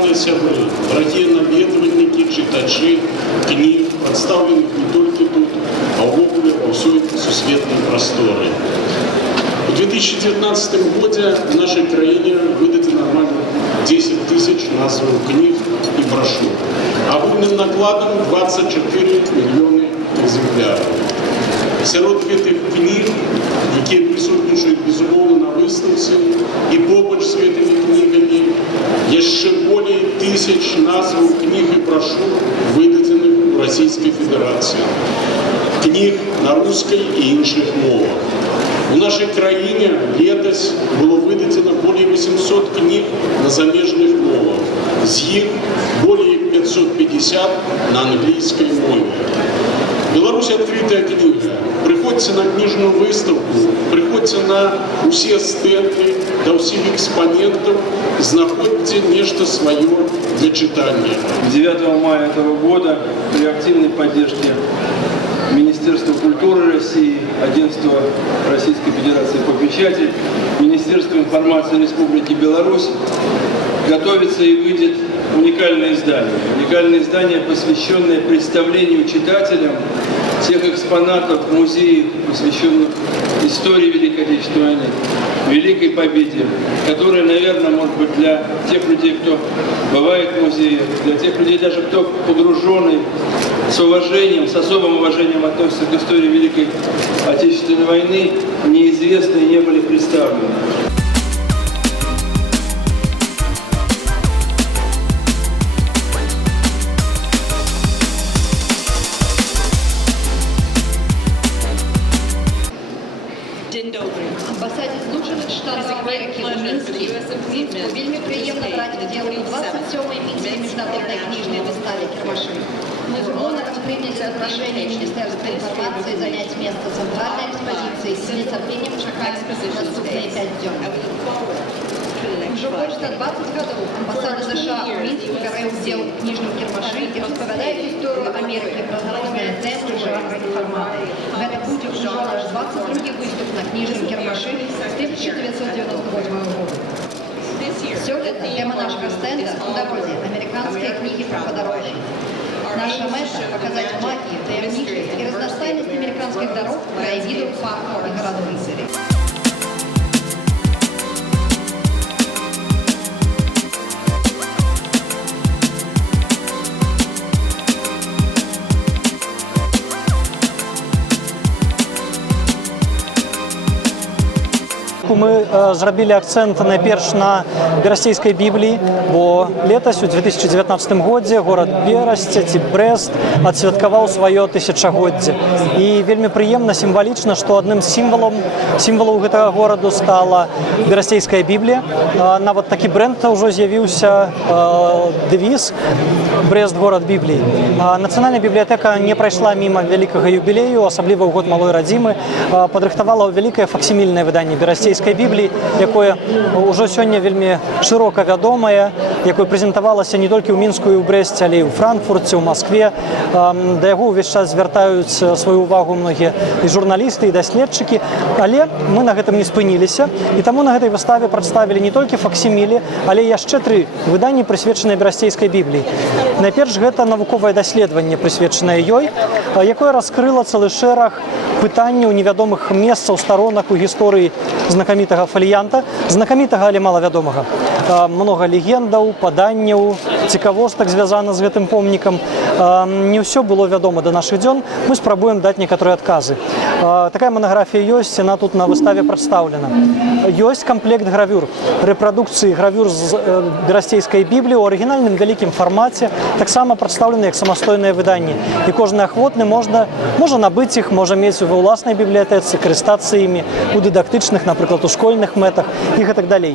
шановные сябры, дорогие наведывальники, читачи книг, представленных не только тут, а в околе по всей сусветной просторы. В 2019 году в нашей краине выдано нормально 10 тысяч названых книг и брошюр, а вольным накладом 24 миллионы экземпляров. Сярод гэтых книг, которые присутствуют, безумовно, на выставке, и побач с этими книгами, еще более 1000 названых книг и брошюр, выданных в Российской Федерации. Книг на русской и інших мовах. У нашей краине летось было выдано более 800 книг на замежных мовах. Из них более 550 на английской мове. Беларусь открытая книга. Приходите на книжную выставку, приходите на все стенды, до всех экспонентов, находите нечто свое для читания. 9 мая этого года при активной поддержке Министерства культуры России, Агентства Российской Федерации по печати, Министерства информации Республики Беларусь готовится и выйдет уникальное издание. Уникальное издание, посвященное представлению читателям тех экспонатов музеев, посвященных истории Великой Отечественной войны, Великой Победе, которая, наверное, может быть для тех людей, кто бывает в музее, для тех людей, даже кто погруженный с уважением, с особым уважением относится к истории Великой Отечественной войны, неизвестны и не были представлены. Амбасаде Злучевых Штатов Америки в Минске вельми приємно брати уділ у 27-й Мінській міжнародній книжній виставі «Кірмаші». Мы гонором приняли приглашение Министерства информации занять место центральной экспозиции и с нетерпением чекаем наступные 5 дней. Уже больше 120 годов амбассада США в Минске берет удел в книжном Кірмаші и распавядает историю Америки про разные темы, жанры и форматы. В это будет уже наш 22-й выступ на книжном Кірмаші с 1998 года. Сегодня тема нашего стенда – «Дороги. Американские книги про подорожье». Наша мета – показать магию, таємничість и разностайность американских дорог, краевидов, парков и городов. Мы зрабілі акцент найперш на берасцейскай бібліі, бо летась у 2019 годзе горад Берасце ці Брэст адсвяткаваў сваё тысячагоддзе. І вельмі прыемна, сімвалічна, што адным з сімвалаў гэтага гораду стала берасцейская біблія. Нават такі брэнд ўжо з'явіўся, дэвіз «Брэст – горад бібліі». Нацыянальная бібліятэка не прайшла міма вялікага юбілею, асабліва ў год малой радзімы, падрыхтавала вялікае факсімільнае выданне берасцейскай бібліі, якое ўжо сёння вельмі шырока вядомае, якое прэзентавалася не толькі ў Мінску і ў Брэсце, але і ў Франкфурце, ў Маскве. Да яго ўвесь час звяртаюць сваю ўвагу многія і журналісты, і даследчыкі, але мы на гэтым не спыніліся, і таму на гэтай выставе прадставілі не толькі факсімілі, але яшчэ 3 выданні, прысвечаныя берасцейскай бібліі. Найперш гэта навуковае даследаванне, прысвечанае ёй, якое раскрыла цэлы шэраг пытанняў невядомых месцаў, сторонак у гісторыі знакамітага фаліянта, знакамітага, але малавядомага. Много легендаў, паданняў, цікавостак звязана з гэтым помнікам. Не ўсё было вядома да нашых дзён, мы спрабуем даць некаторыя адказы. Такая манаграфія ёсць, яна тут на выставе прадстаўлена. Ёсць комплект гравюр, рэпрадукцыі гравюр з берасцейскай бібліі ў арыгінальным вялікім фармаце, таксама прадстаўлены як самастойнае выданне. І кожны ахвотны можа набыць іх, можа мець ва ўласнай бібліятэцы, карыстацца імі у дыдактычных, напрыклад, у школьных мэтах і гэтак далей.